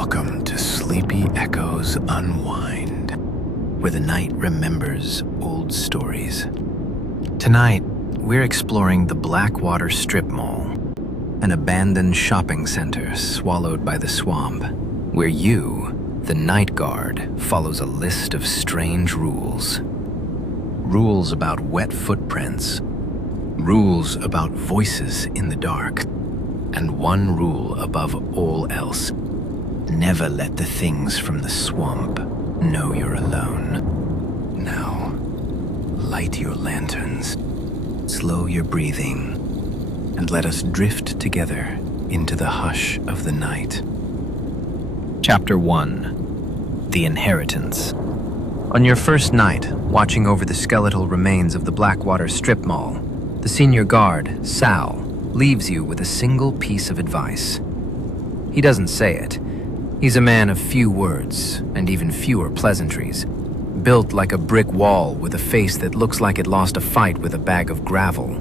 Welcome to Sleepy Echoes Unwind, where the night remembers old stories. Tonight, we're exploring the Blackwater Strip Mall, an abandoned shopping center swallowed by the swamp, where you, the night guard, follows a list of strange rules. Rules about wet footprints, rules about voices in the dark, and one rule above all else: never let the things from the swamp know you're alone. Now, light your lanterns, slow your breathing, and let us drift together into the hush of the night. Chapter 1: The Inheritance. On your first night, watching over the skeletal remains of the Blackwater Strip Mall, the senior guard, Sal, leaves you with a single piece of advice. He doesn't say it. He's a man of few words, and even fewer pleasantries, built like a brick wall with a face that looks like it lost a fight with a bag of gravel.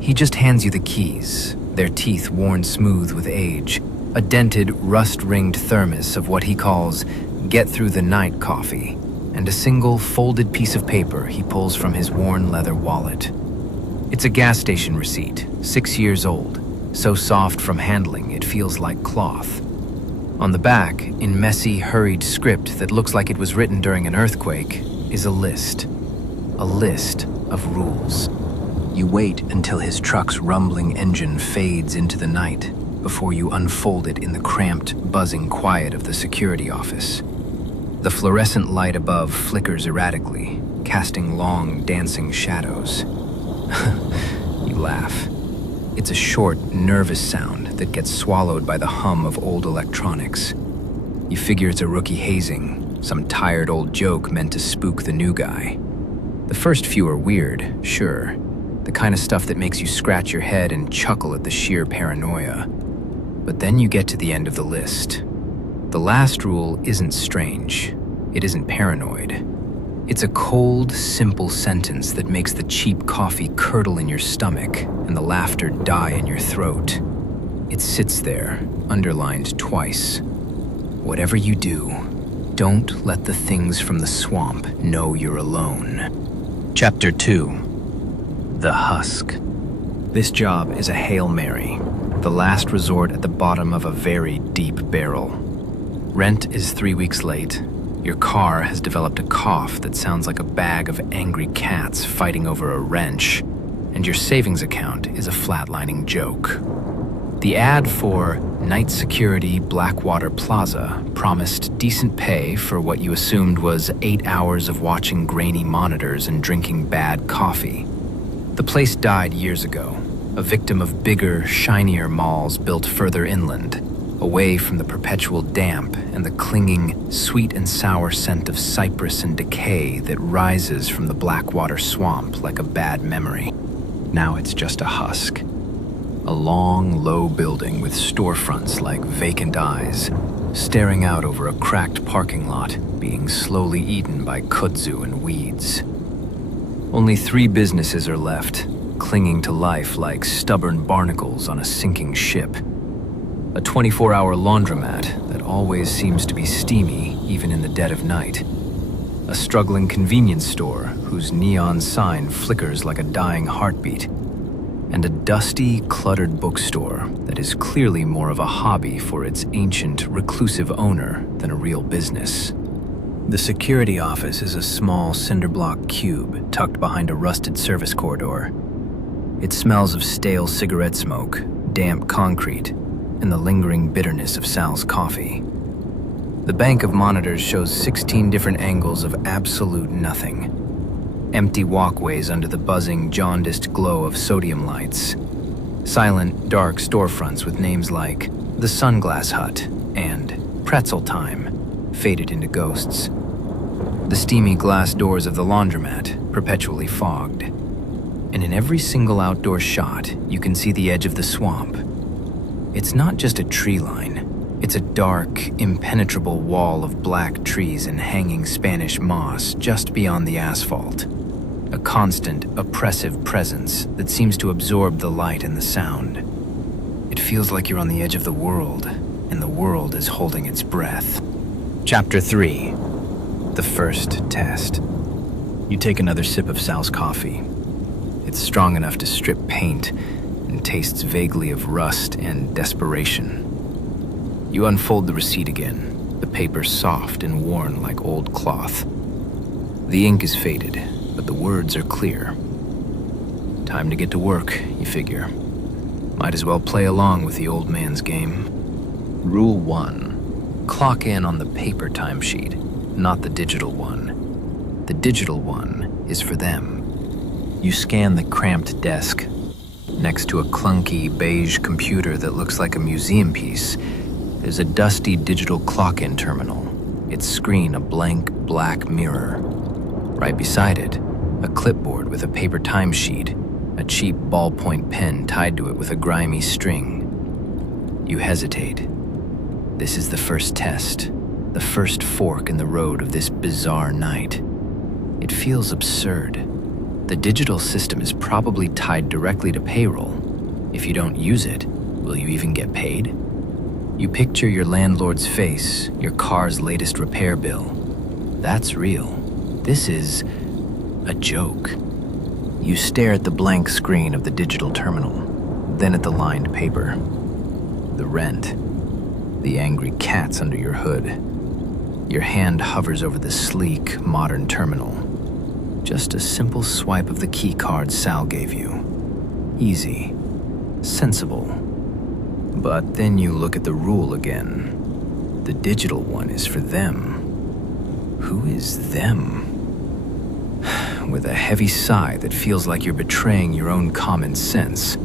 He just hands you the keys, their teeth worn smooth with age, a dented, rust-ringed thermos of what he calls get-through-the-night coffee, and a single folded piece of paper he pulls from his worn leather wallet. It's a gas station receipt, 6 years old, so soft from handling it feels like cloth. On the back, in messy, hurried script that looks like it was written during an earthquake, is a list of rules. You wait until his truck's rumbling engine fades into the night before you unfold it in the cramped, buzzing quiet of the security office. The fluorescent light above flickers erratically, casting long, dancing shadows. You laugh. It's a short, nervous sound that gets swallowed by the hum of old electronics. You figure it's a rookie hazing, some tired old joke meant to spook the new guy. The first few are weird, sure, the kind of stuff that makes you scratch your head and chuckle at the sheer paranoia. But then you get to the end of the list. The last rule isn't strange. It isn't paranoid. It's a cold, simple sentence that makes the cheap coffee curdle in your stomach and the laughter die in your throat. It sits there, underlined twice. Whatever you do, don't let the things from the swamp know you're alone. Chapter 2: The Husk. This job is a Hail Mary, the last resort at the bottom of a very deep barrel. Rent is 3 weeks late. Your car has developed a cough that sounds like a bag of angry cats fighting over a wrench, and your savings account is a flatlining joke. The ad for Night Security Blackwater Plaza promised decent pay for what you assumed was 8 hours of watching grainy monitors and drinking bad coffee. The place died years ago, a victim of bigger, shinier malls built further inland, away from the perpetual damp and the clinging, sweet and sour scent of cypress and decay that rises from the Blackwater swamp like a bad memory. Now it's just a husk. A long, low building with storefronts like vacant eyes, staring out over a cracked parking lot, being slowly eaten by kudzu and weeds. Only 3 businesses are left, clinging to life like stubborn barnacles on a sinking ship. A 24-hour laundromat that always seems to be steamy even in the dead of night. A struggling convenience store whose neon sign flickers like a dying heartbeat. And a dusty, cluttered bookstore that is clearly more of a hobby for its ancient, reclusive owner than a real business. The security office is a small cinder-block cube tucked behind a rusted service corridor. It smells of stale cigarette smoke, damp concrete, and the lingering bitterness of Sal's coffee. The bank of monitors shows 16 different angles of absolute nothing. Empty walkways under the buzzing, jaundiced glow of sodium lights. Silent, dark storefronts with names like The Sunglass Hut and Pretzel Time, faded into ghosts. The steamy glass doors of the laundromat, perpetually fogged. And in every single outdoor shot, you can see the edge of the swamp. It's not just a tree line. It's a dark, impenetrable wall of black trees and hanging Spanish moss just beyond the asphalt. A constant, oppressive presence that seems to absorb the light and the sound. It feels like you're on the edge of the world, and the world is holding its breath. Chapter 3. The First Test. You take another sip of Sal's coffee. It's strong enough to strip paint and tastes vaguely of rust and desperation. You unfold the receipt again, the paper soft and worn like old cloth. The ink is faded, but the words are clear. Time to get to work, you figure. Might as well play along with the old man's game. Rule 1. Clock in on the paper timesheet, not the digital one. The digital one is for them. You scan the cramped desk. Next to a clunky beige computer that looks like a museum piece, there's a dusty digital clock-in terminal, its screen a blank black mirror. Right beside it, a clipboard with a paper timesheet, a cheap ballpoint pen tied to it with a grimy string. You hesitate. This is the first test, the first fork in the road of this bizarre night. It feels absurd. The digital system is probably tied directly to payroll. If you don't use it, will you even get paid? You picture your landlord's face, your car's latest repair bill. That's real. This is a joke. You stare at the blank screen of the digital terminal, then at the lined paper. The rent. The angry cats under your hood. Your hand hovers over the sleek, modern terminal. Just a simple swipe of the key card Sal gave you. Easy. Sensible. But then you look at the rule again. The digital one is for them. Who is them? With a heavy sigh that feels like you're betraying your own common sense,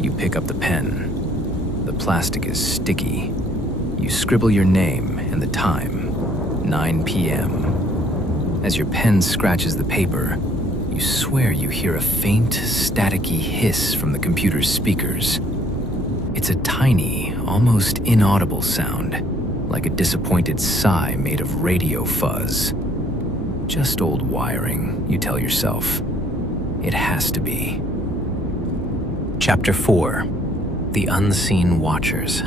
you pick up the pen. The plastic is sticky. You scribble your name and the time, 9 p.m. As your pen scratches the paper, you swear you hear a faint, staticky hiss from the computer's speakers. It's a tiny, almost inaudible sound, like a disappointed sigh made of radio fuzz. Just old wiring, you tell yourself. It has to be. Chapter 4. The Unseen Watchers.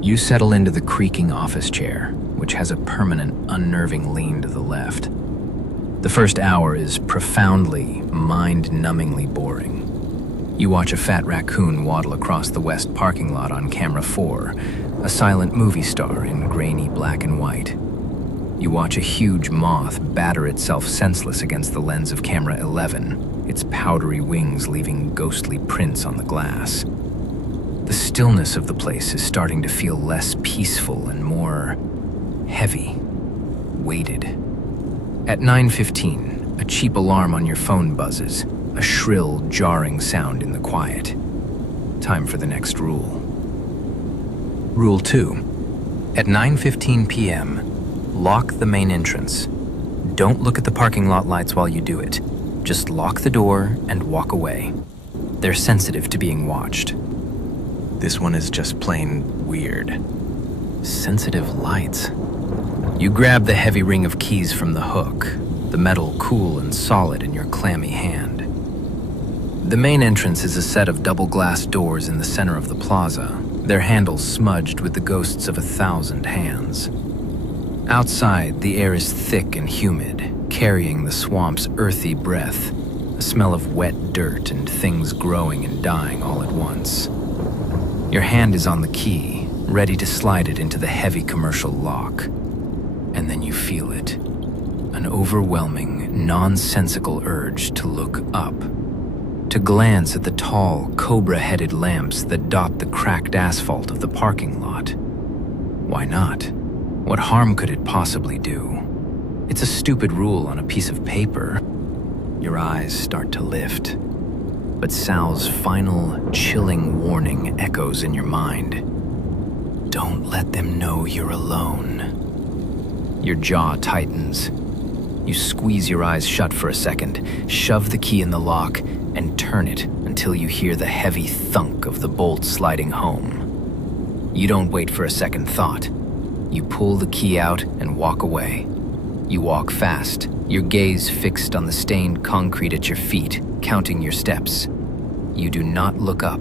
You settle into the creaking office chair, which has a permanent, unnerving lean to the left. The first hour is profoundly, mind-numbingly boring. You watch a fat raccoon waddle across the west parking lot on camera 4, a silent movie star in grainy black and white. You watch a huge moth batter itself senseless against the lens of camera 11, its powdery wings leaving ghostly prints on the glass. The stillness of the place is starting to feel less peaceful and more heavy, weighted. At 9:15, a cheap alarm on your phone buzzes, a shrill, jarring sound in the quiet. Time for the next rule. Rule 2. At 9:15 p.m., lock the main entrance. Don't look at the parking lot lights while you do it. Just lock the door and walk away. They're sensitive to being watched. This one is just plain weird. Sensitive lights. You grab the heavy ring of keys from the hook, the metal cool and solid in your clammy hand. The main entrance is a set of double glass doors in the center of the plaza, their handles smudged with the ghosts of 1,000 hands. Outside, the air is thick and humid, carrying the swamp's earthy breath, a smell of wet dirt and things growing and dying all at once. Your hand is on the key, ready to slide it into the heavy commercial lock. And then you feel it, an overwhelming, nonsensical urge to look up, to glance at the tall, cobra-headed lamps that dot the cracked asphalt of the parking lot. Why not? What harm could it possibly do? It's a stupid rule on a piece of paper. Your eyes start to lift. But Sal's final, chilling warning echoes in your mind. Don't let them know you're alone. Your jaw tightens. You squeeze your eyes shut for a second, shove the key in the lock, and turn it until you hear the heavy thunk of the bolt sliding home. You don't wait for a second thought. You pull the key out and walk away. You walk fast, your gaze fixed on the stained concrete at your feet, counting your steps. You do not look up.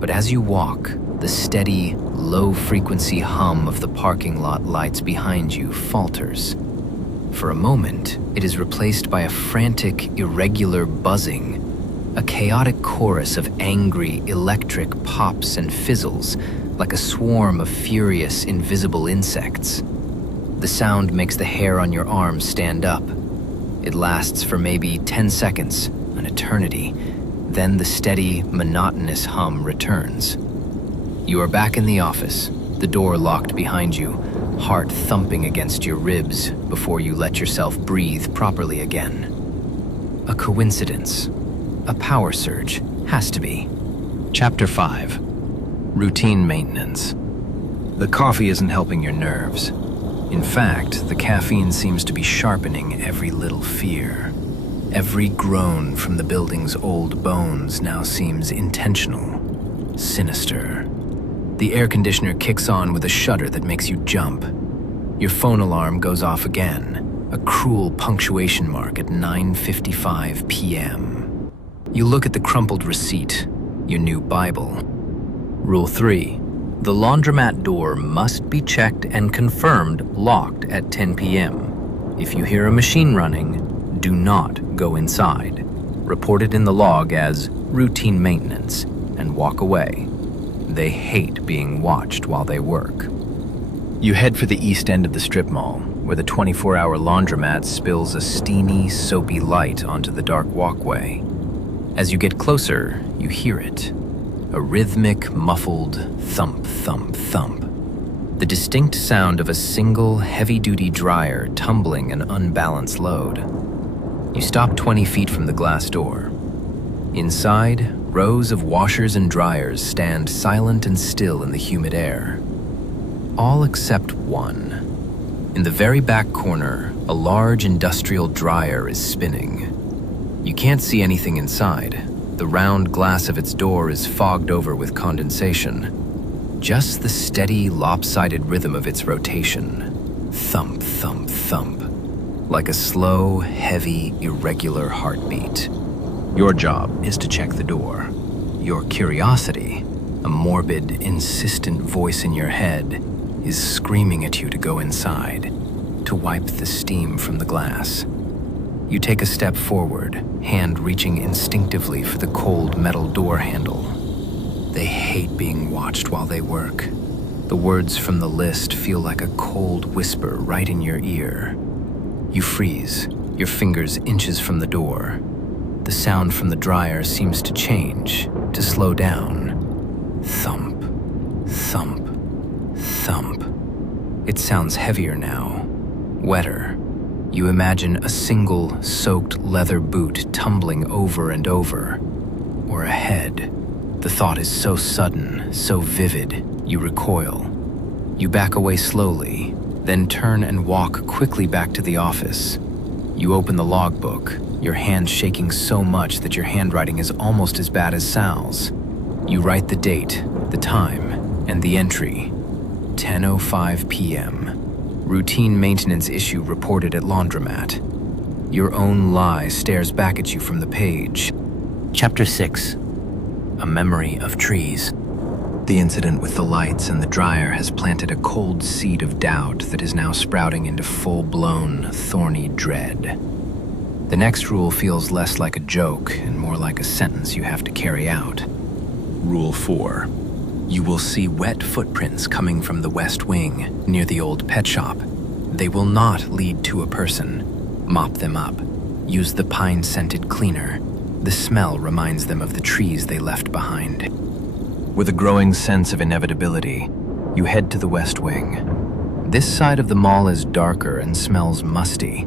But as you walk, the steady, low-frequency hum of the parking lot lights behind you falters. For a moment, it is replaced by a frantic, irregular buzzing, a chaotic chorus of angry, electric pops and fizzles, like a swarm of furious, invisible insects. The sound makes the hair on your arm stand up. It lasts for maybe 10 seconds, an eternity. Then the steady, monotonous hum returns. You are back in the office, the door locked behind you, heart thumping against your ribs before you let yourself breathe properly again. A coincidence. A power surge. Has to be. Chapter 5. Routine maintenance. The coffee isn't helping your nerves. In fact, the caffeine seems to be sharpening every little fear. Every groan from the building's old bones now seems intentional, sinister. The air conditioner kicks on with a shudder that makes you jump. Your phone alarm goes off again, a cruel punctuation mark at 9:55 p.m. You look at the crumpled receipt, your new Bible. Rule 3. The laundromat door must be checked and confirmed locked at 10 p.m. If you hear a machine running, do not go inside. Report it in the log as routine maintenance and walk away. They hate being watched while they work. You head for the east end of the strip mall, where the 24-hour laundromat spills a steamy, soapy light onto the dark walkway. As you get closer, you hear it. A rhythmic, muffled thump, thump, thump. The distinct sound of a single, heavy-duty dryer tumbling an unbalanced load. You stop 20 feet from the glass door. Inside, rows of washers and dryers stand silent and still in the humid air. All except one. In the very back corner, a large industrial dryer is spinning. You can't see anything inside. The round glass of its door is fogged over with condensation. Just the steady, lopsided rhythm of its rotation. Thump, thump, thump. Like a slow, heavy, irregular heartbeat. Your job is to check the door. Your curiosity, a morbid, insistent voice in your head, is screaming at you to go inside, to wipe the steam from the glass. You take a step forward, hand reaching instinctively for the cold metal door handle. They hate being watched while they work. The words from the list feel like a cold whisper right in your ear. You freeze, your fingers inches from the door. The sound from the dryer seems to change, to slow down. Thump, thump, thump. It sounds heavier now, wetter. You imagine a single, soaked leather boot tumbling over and over. Or a head. The thought is so sudden, so vivid, you recoil. You back away slowly, then turn and walk quickly back to the office. You open the logbook, your hand shaking so much that your handwriting is almost as bad as Sal's. You write the date, the time, and the entry. 10:05 p.m. Routine maintenance issue reported at Laundromat. Your own lie stares back at you from the page. Chapter 6. A memory of trees. The incident with the lights and the dryer has planted a cold seed of doubt that is now sprouting into full-blown, thorny dread. The next rule feels less like a joke and more like a sentence you have to carry out. Rule 4. You will see wet footprints coming from the west wing, near the old pet shop. They will not lead to a person. Mop them up. Use the pine-scented cleaner. The smell reminds them of the trees they left behind. With a growing sense of inevitability, you head to the west wing. This side of the mall is darker and smells musty,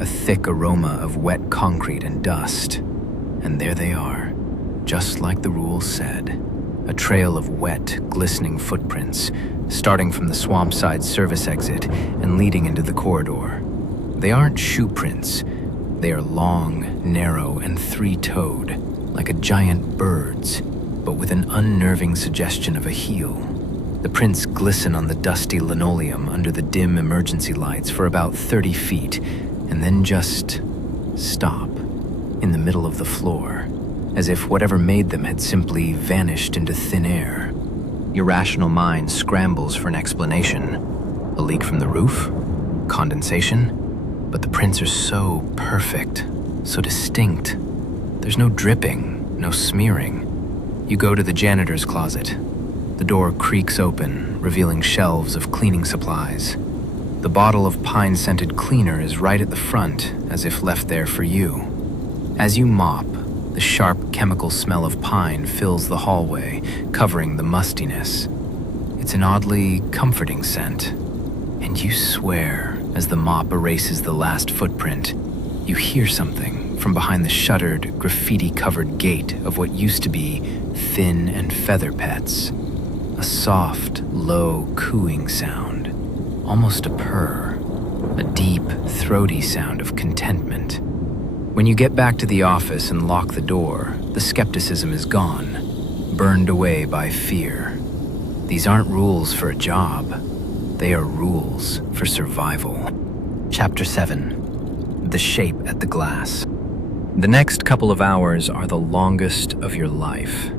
a thick aroma of wet concrete and dust. And there they are, just like the rules said. A trail of wet, glistening footprints, starting from the swampside service exit and leading into the corridor. They aren't shoe prints. They are long, narrow, and three-toed, like a giant bird's, but with an unnerving suggestion of a heel. The prints glisten on the dusty linoleum under the dim emergency lights for about 30 feet, and then just stop in the middle of the floor, as if whatever made them had simply vanished into thin air. Your rational mind scrambles for an explanation. A leak from the roof? Condensation? But the prints are so perfect, so distinct. There's no dripping, no smearing. You go to the janitor's closet. The door creaks open, revealing shelves of cleaning supplies. The bottle of pine-scented cleaner is right at the front, as if left there for you. As you mop, the sharp chemical smell of pine fills the hallway, covering the mustiness. It's an oddly comforting scent, and you swear, as the mop erases the last footprint, you hear something from behind the shuttered, graffiti-covered gate of what used to be Thin and Feather Pets. A soft, low cooing sound, almost a purr, a deep, throaty sound of contentment. When you get back to the office and lock the door, the skepticism is gone, burned away by fear. These aren't rules for a job. They are rules for survival. Chapter 7. The Shape at the Glass. The next couple of hours are the longest of your life.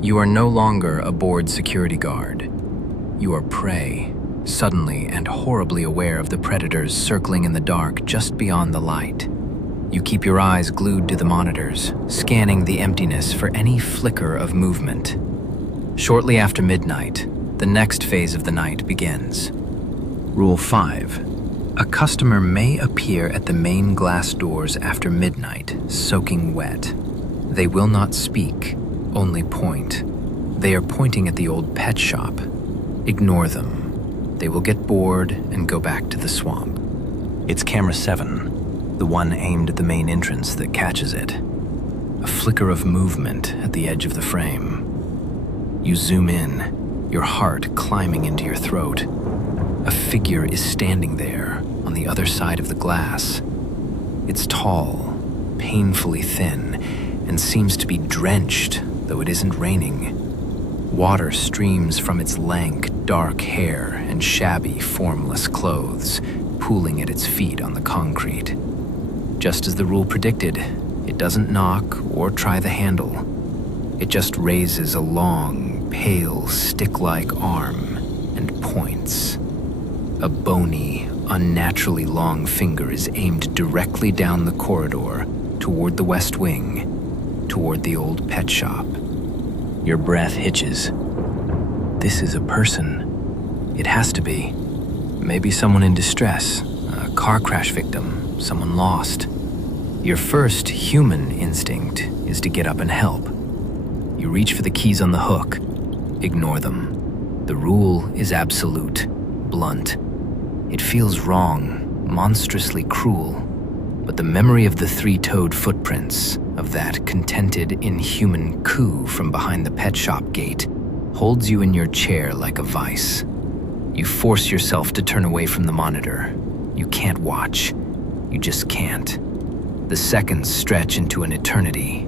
You are no longer a bored security guard. You are prey, suddenly and horribly aware of the predators circling in the dark just beyond the light. You keep your eyes glued to the monitors, scanning the emptiness for any flicker of movement. Shortly after midnight, the next phase of the night begins. Rule 5. A customer may appear at the main glass doors after midnight, soaking wet. They will not speak, only point. They are pointing at the old pet shop. Ignore them. They will get bored and go back to the swamp. It's camera 7. The one aimed at the main entrance that catches it. A flicker of movement at the edge of the frame. You zoom in, your heart climbing into your throat. A figure is standing there on the other side of the glass. It's tall, painfully thin, and seems to be drenched, though it isn't raining. Water streams from its lank, dark hair and shabby, formless clothes, pooling at its feet on the concrete. Just as the rule predicted, it doesn't knock or try the handle. It just raises a long, pale, stick-like arm and points. A bony, unnaturally long finger is aimed directly down the corridor, toward the West Wing, toward the old pet shop. Your breath hitches. This is a person. It has to be. Maybe someone in distress, a car crash victim, someone lost. Your first human instinct is to get up and help. You reach for the keys on the hook. Ignore them. The rule is absolute, blunt. It feels wrong, monstrously cruel, but the memory of the three-toed footprints of that contented, inhuman coo from behind the pet shop gate holds you in your chair like a vice. You force yourself to turn away from the monitor. You can't watch. You just can't. The seconds stretch into an eternity.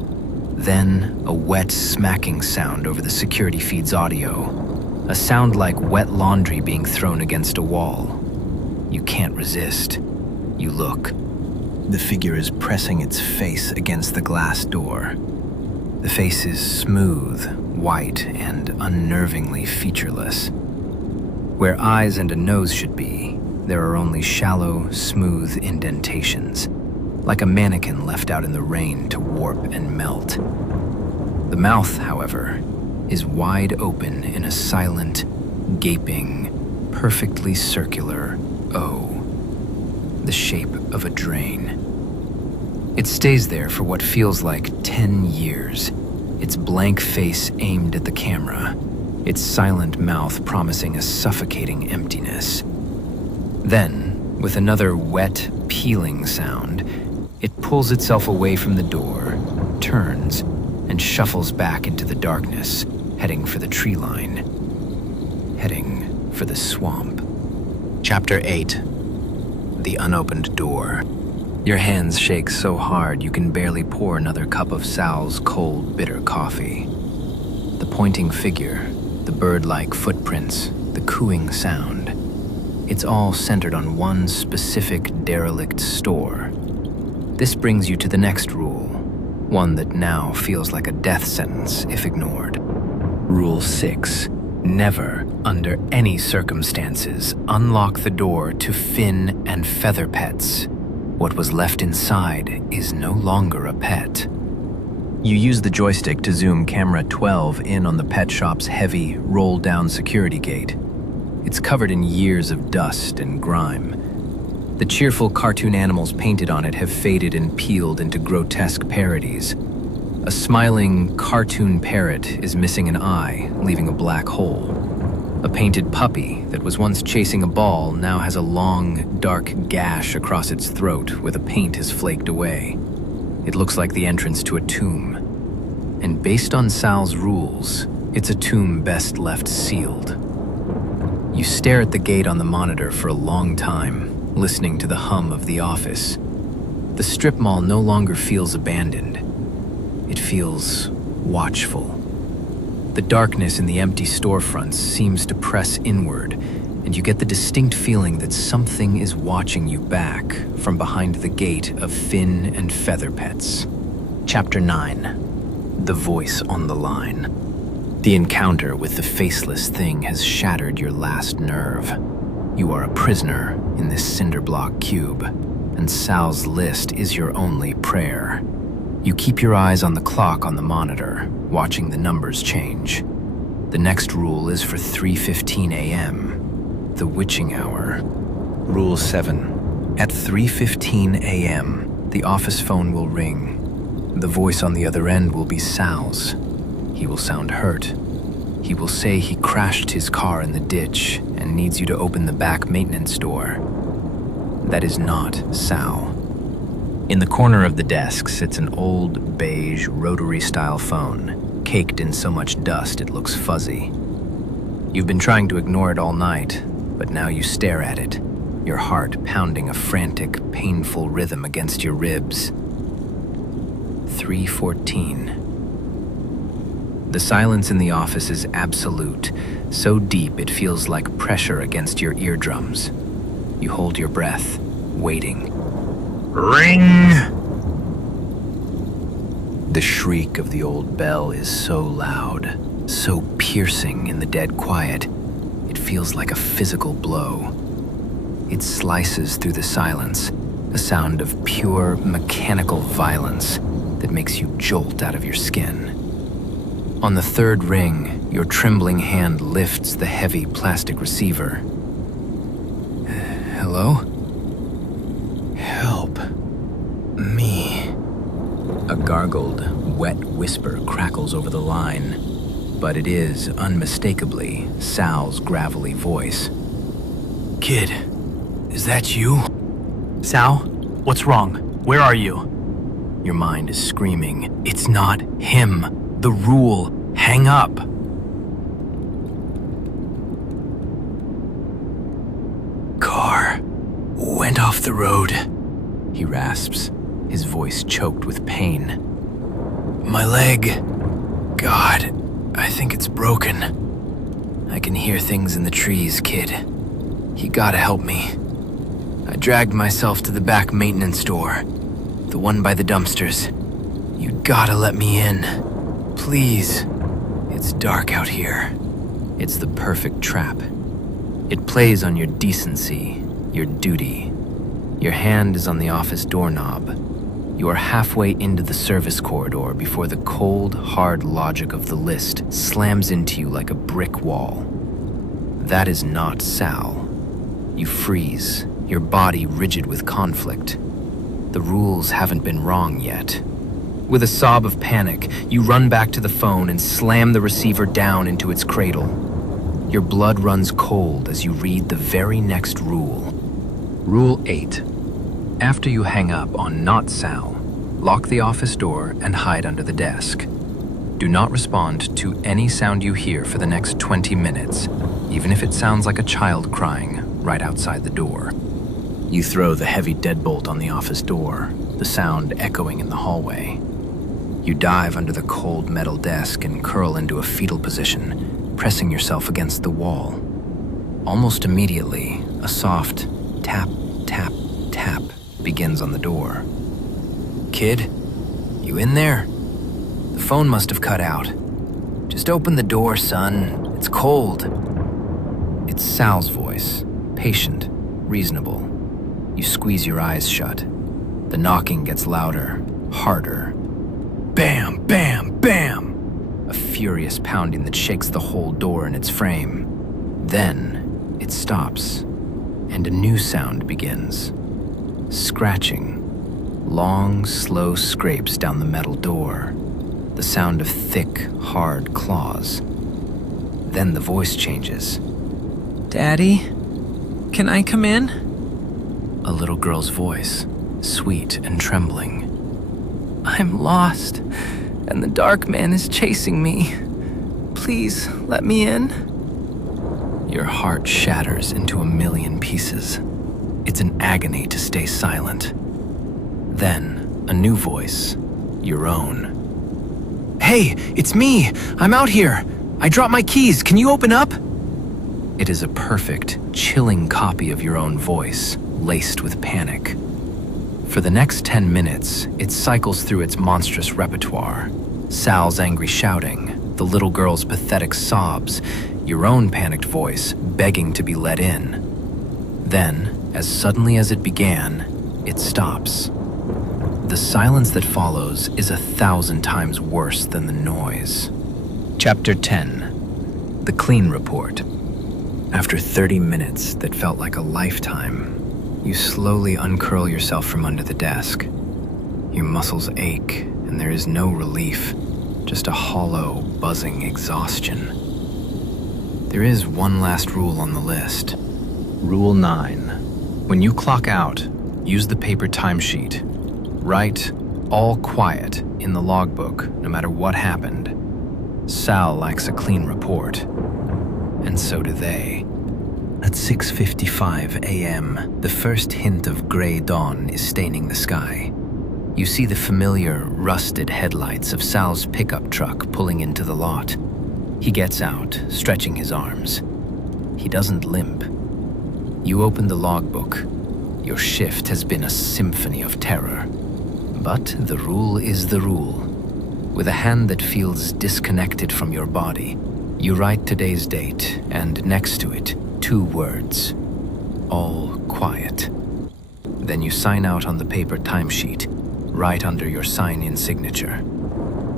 Then, a wet smacking sound over the security feed's audio. A sound like wet laundry being thrown against a wall. You can't resist. You look. The figure is pressing its face against the glass door. The face is smooth, white, and unnervingly featureless. Where eyes and a nose should be, there are only shallow, smooth indentations, like a mannequin left out in the rain to warp and melt. The mouth, however, is wide open in a silent, gaping, perfectly circular O, the shape of a drain. It stays there for what feels like 10 years, its blank face aimed at the camera, its silent mouth promising a suffocating emptiness. Then, with another wet, peeling sound, it pulls itself away from the door, turns, and shuffles back into the darkness, heading for the tree line, heading for the swamp. Chapter 8. The Unopened Door. Your hands shake so hard you can barely pour another cup of Sal's cold, bitter coffee. The pointing figure, the bird-like footprints, the cooing sound. It's all centered on one specific derelict store. This brings you to the next rule, one that now feels like a death sentence if ignored. Rule 6. Never, under any circumstances, unlock the door to fin and feather pets. What was left inside is no longer a pet. You use the joystick to zoom camera 12 in on the pet shop's heavy, roll-down security gate. It's covered in years of dust and grime. The cheerful cartoon animals painted on it have faded and peeled into grotesque parodies. A smiling cartoon parrot is missing an eye, leaving a black hole. A painted puppy that was once chasing a ball now has a long, dark gash across its throat where the paint has flaked away. It looks like the entrance to a tomb. And based on Sal's rules, it's a tomb best left sealed. You stare at the gate on the monitor for a long time, listening to the hum of the office. The strip mall no longer feels abandoned. It feels watchful. The darkness in the empty storefronts seems to press inward, and you get the distinct feeling that something is watching you back from behind the gate of fin and feather pets. Chapter 9. The Voice on the Line. The encounter with the faceless thing has shattered your last nerve. You are a prisoner in this cinder block cube, and Sal's list is your only prayer. You keep your eyes on the clock on the monitor, watching the numbers change. The next rule is for 3:15 a.m., the witching hour. Rule 7. At 3:15 a.m., the office phone will ring. The voice on the other end will be Sal's. He will sound hurt. He will say he crashed his car in the ditch and needs you to open the back maintenance door. That is not Sal. In the corner of the desk sits an old, beige, rotary-style phone, caked in so much dust it looks fuzzy. You've been trying to ignore it all night, but now you stare at it, your heart pounding a frantic, painful rhythm against your ribs. 3:14. The silence in the office is absolute, so deep it feels like pressure against your eardrums. You hold your breath, waiting. Ring! The shriek of the old bell is so loud, so piercing in the dead quiet, it feels like a physical blow. It slices through the silence, a sound of pure mechanical violence that makes you jolt out of your skin. On the third ring, your trembling hand lifts the heavy plastic receiver. Hello? Help me. A gargled, wet whisper crackles over the line, but it is unmistakably Sal's gravelly voice. Kid, is that you? Sal, what's wrong? Where are you? Your mind is screaming, it's not him. The rule, hang up. Car went off the road, he rasps, his voice choked with pain. My leg, God, I think it's broken. I can hear things in the trees, kid. You gotta help me. I dragged myself to the back maintenance door, the one by the dumpsters. You gotta let me in. Please. It's dark out here. It's the perfect trap. It plays on your decency, your duty. Your hand is on the office doorknob. You are halfway into the service corridor before the cold, hard logic of the list slams into you like a brick wall. That is not Sal. You freeze, your body rigid with conflict. The rules haven't been wrong yet. With a sob of panic, you run back to the phone and slam the receiver down into its cradle. Your blood runs cold as you read the very next rule. Rule 8. After you hang up on not Sal, lock the office door and hide under the desk. Do not respond to any sound you hear for the next 20 minutes, even if it sounds like a child crying right outside the door. You throw the heavy deadbolt on the office door, the sound echoing in the hallway. You dive under the cold metal desk and curl into a fetal position, pressing yourself against the wall. Almost immediately, a soft tap, tap, tap begins on the door. Kid, you in there? The phone must have cut out. Just open the door, son, It's cold. It's Sal's voice, patient, reasonable. You squeeze your eyes shut. The knocking gets louder, harder. Bam, bam, bam! A furious pounding that shakes the whole door in its frame. Then it stops, and a new sound begins. Scratching. Long, slow scrapes down the metal door. The sound of thick, hard claws. Then the voice changes. Daddy, can I come in? A little girl's voice, sweet and trembling. I'm lost, and the dark man is chasing me. Please, let me in. Your heart shatters into a million pieces. It's an agony to stay silent. Then, a new voice, your own. Hey, it's me! I'm out here! I dropped my keys, can you open up? It is a perfect, chilling copy of your own voice, laced with panic. For the next 10 minutes, it cycles through its monstrous repertoire. Sal's angry shouting, the little girl's pathetic sobs, your own panicked voice begging to be let in. Then, as suddenly as it began, it stops. The silence that follows is 1,000 times worse than the noise. Chapter 10. The Clean Report. After 30 minutes that felt like a lifetime, you slowly uncurl yourself from under the desk. Your muscles ache, and there is no relief, just a hollow, buzzing exhaustion. There is one last rule on the list. Rule 9. When you clock out, use the paper timesheet. Write, all quiet, in the logbook, no matter what happened. Sal lacks a clean report. And so do they. At 6:55 a.m., the first hint of gray dawn is staining the sky. You see the familiar, rusted headlights of Sal's pickup truck pulling into the lot. He gets out, stretching his arms. He doesn't limp. You open the logbook. Your shift has been a symphony of terror. But the rule is the rule. With a hand that feels disconnected from your body, you write today's date, and next to it, 2 words. All quiet. Then you sign out on the paper timesheet, right under your sign-in signature.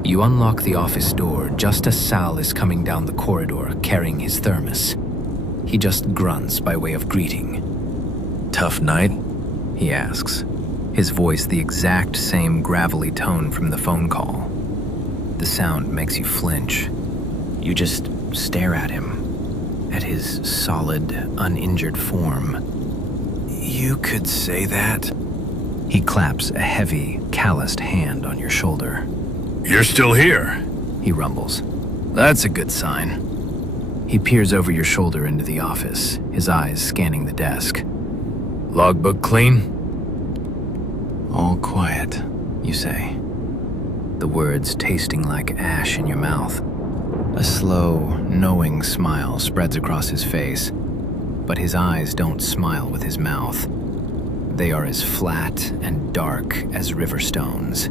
You unlock the office door just as Sal is coming down the corridor carrying his thermos. He just grunts by way of greeting. "Tough night?" he asks, his voice the exact same gravelly tone from the phone call. The sound makes you flinch. You just stare at him, at his solid, uninjured form. "You could say that." He claps a heavy, calloused hand on your shoulder. "You're still here," he rumbles. "That's a good sign." He peers over your shoulder into the office, his eyes scanning the desk. "Logbook clean?" "All quiet," you say, the words tasting like ash in your mouth. A slow, knowing smile spreads across his face, but his eyes don't smile with his mouth. They are as flat and dark as river stones.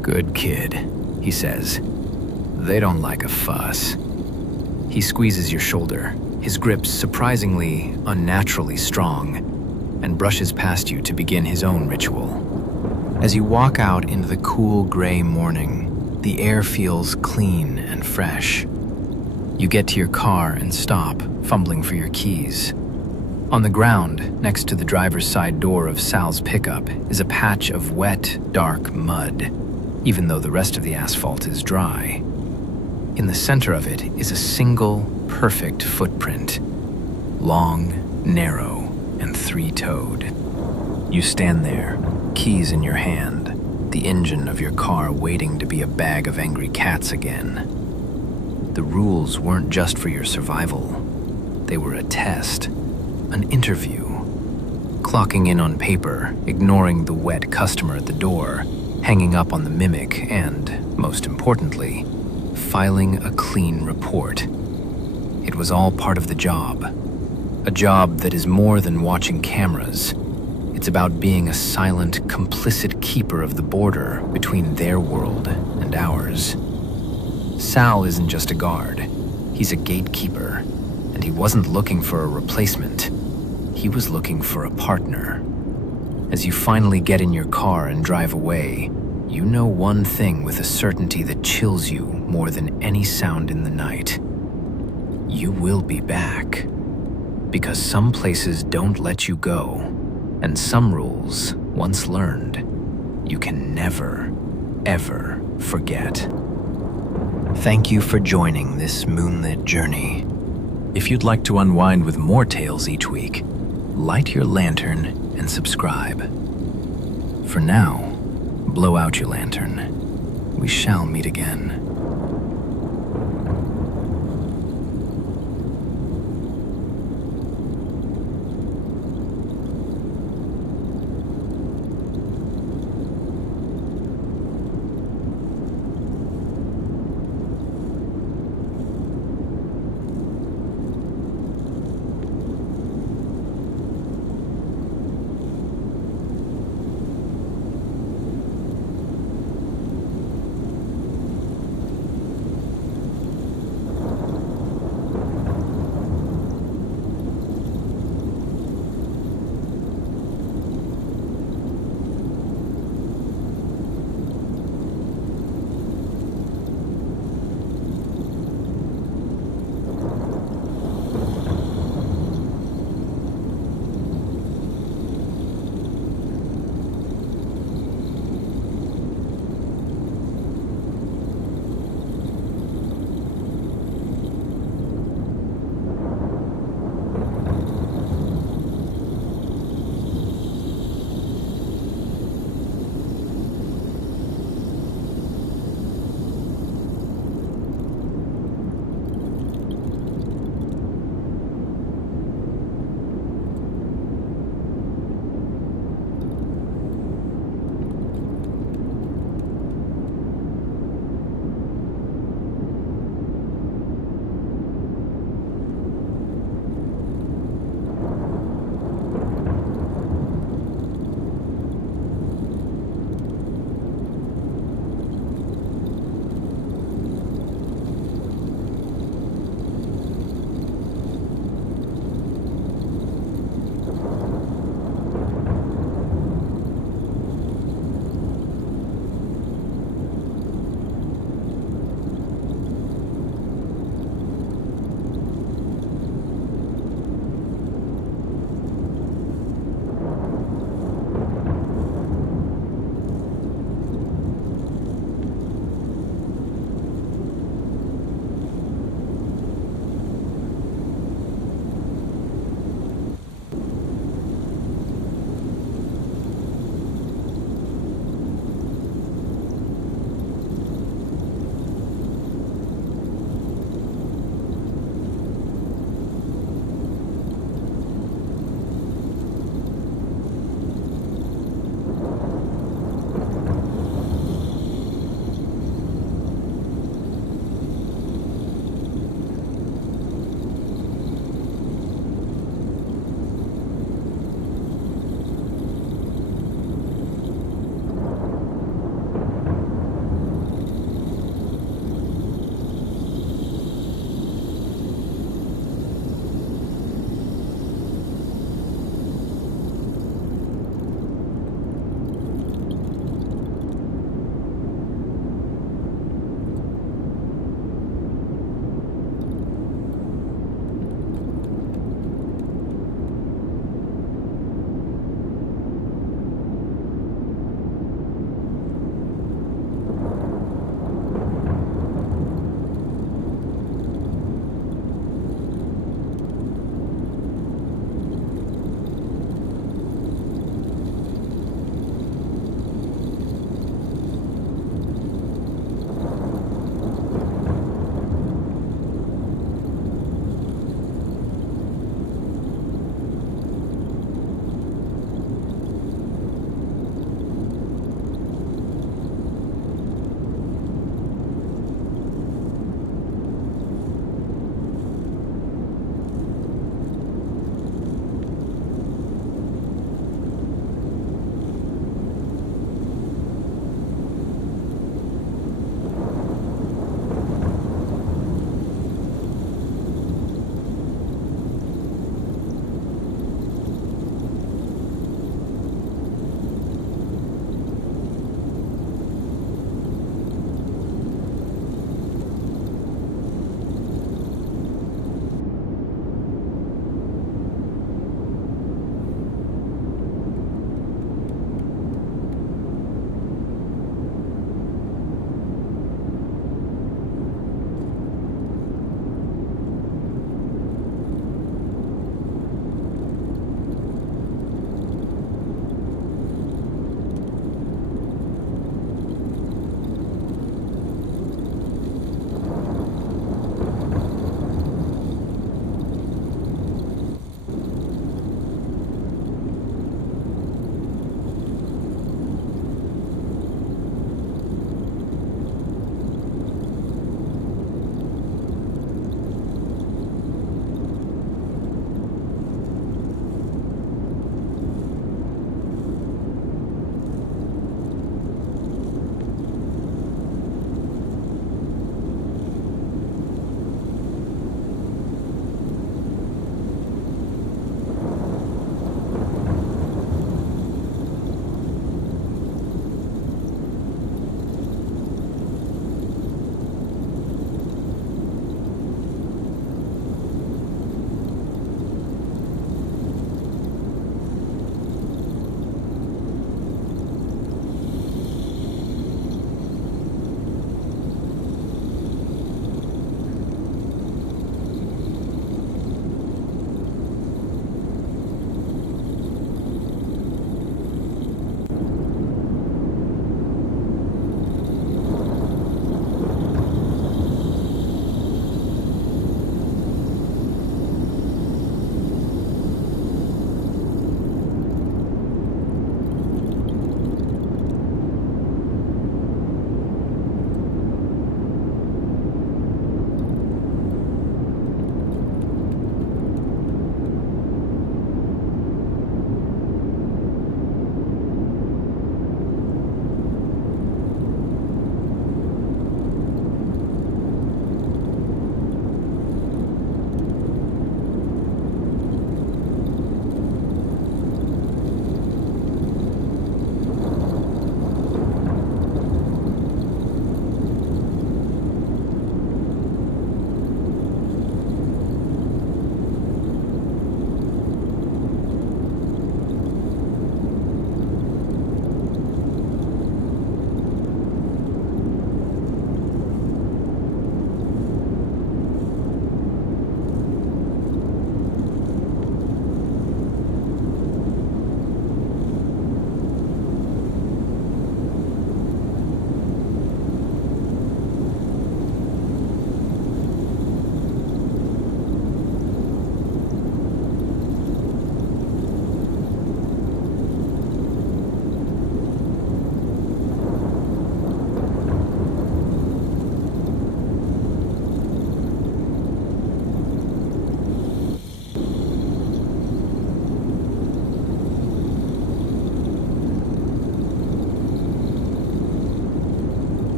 "Good kid," he says. "They don't like a fuss." He squeezes your shoulder, his grip surprisingly, unnaturally strong, and brushes past you to begin his own ritual. As you walk out into the cool gray morning, the air feels clean and fresh. You get to your car and stop, fumbling for your keys. On the ground, next to the driver's side door of Sal's pickup, is a patch of wet, dark mud, even though the rest of the asphalt is dry. In the center of it is a single, perfect footprint. Long, narrow, and 3-toed. You stand there, keys in your hand, the engine of your car waiting to be a bag of angry cats again. The rules weren't just for your survival. They were a test, an interview. Clocking in on paper, ignoring the wet customer at the door, hanging up on the mimic, and, most importantly, filing a clean report. It was all part of the job. A job that is more than watching cameras. It's about being a silent, complicit keeper of the border between their world and ours. Sal isn't just a guard. He's a gatekeeper, and he wasn't looking for a replacement. He was looking for a partner. As you finally get in your car and drive away, you know one thing with a certainty that chills you more than any sound in the night. You will be back. Because some places don't let you go, and some rules, once learned, you can never, ever forget. Thank you for joining this moonlit journey. If you'd like to unwind with more tales each week, light your lantern and subscribe. For now, blow out your lantern. We shall meet again.